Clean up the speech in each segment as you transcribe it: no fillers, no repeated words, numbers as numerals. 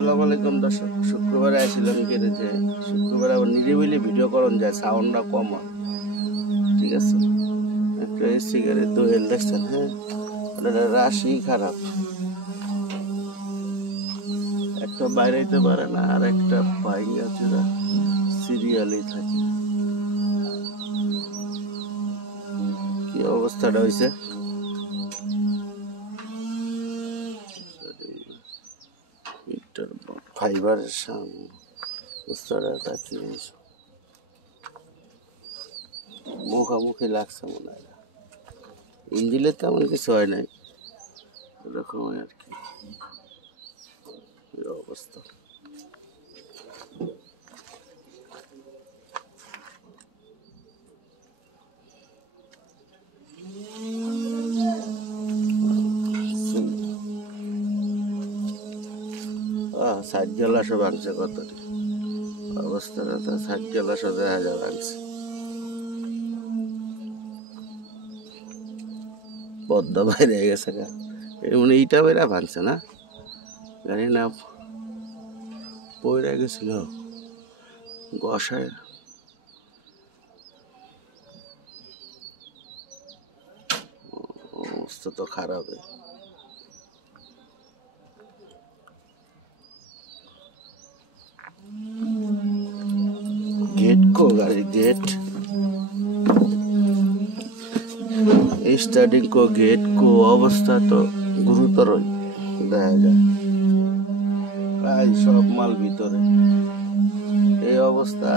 আসসালামু আলাইকুম দর্শক, শুক্রবারে আসছিলাম গ্যারেজে। শুক্রবারে আবার নিরিবিলি ভিডিও করন যায়, সাউন্ডটা কম হয়। ঠিক আছে, একটা সিগারেট দোয়েল দেখছেন? হ্যাঁ, ওটা রাশি খারাপ, একটা বাইরেতে পারে না, আর একটা বাইক আছে সিরিয়ালই থাকে। কি অবস্থাটা হয়েছে? ফাইবারের সামনে অবস্থাটা কি মুখামুখি লাগছে মনে হয়। ইঞ্জিনের তেমন কিছু হয় নাই, এরকম আর কি অবস্থা। ষাট জলাশো ভাঙছে, কতটি অবস্থাটা তো 60 জলাশো দেখা যায় ভাঙছে। পদ্মা বাইরে গেছে গা, মানে ইটা বেড়া ভাঙছে না, জানি না পড়ে গেছিল গসায়। অবস্থা তো খারাপ। गेट को गाड़ी गेट स्टार्टिंग को गेट को अवस्था तो गुरुतर দেখা যায়। প্রায় সব মাল ভিতরে এই অবস্থা।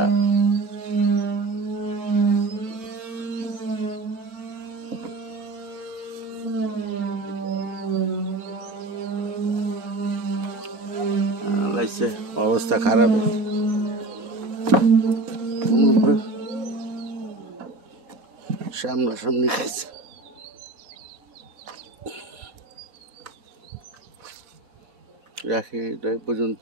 অবস্থা খারাপ, সামনাসামনি খাইছে। রাখি পর্যন্ত।